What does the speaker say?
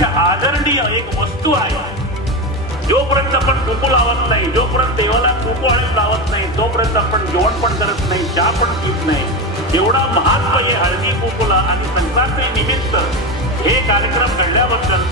अतिशय आदरणीय एक वस्तू आहे. जोपर्यंत आपण कुंकू लावत नाही, जोपर्यंत देवाला कुंकू हळद लावत नाही, तोपर्यंत आपण जेवण पण करत नाही, चहा पण पीत नाही. एवढा महात्म्य आहे हळदी कुंकूला. आणि संक्रांती निमित्त हे कार्यक्रम घडल्याबद्दल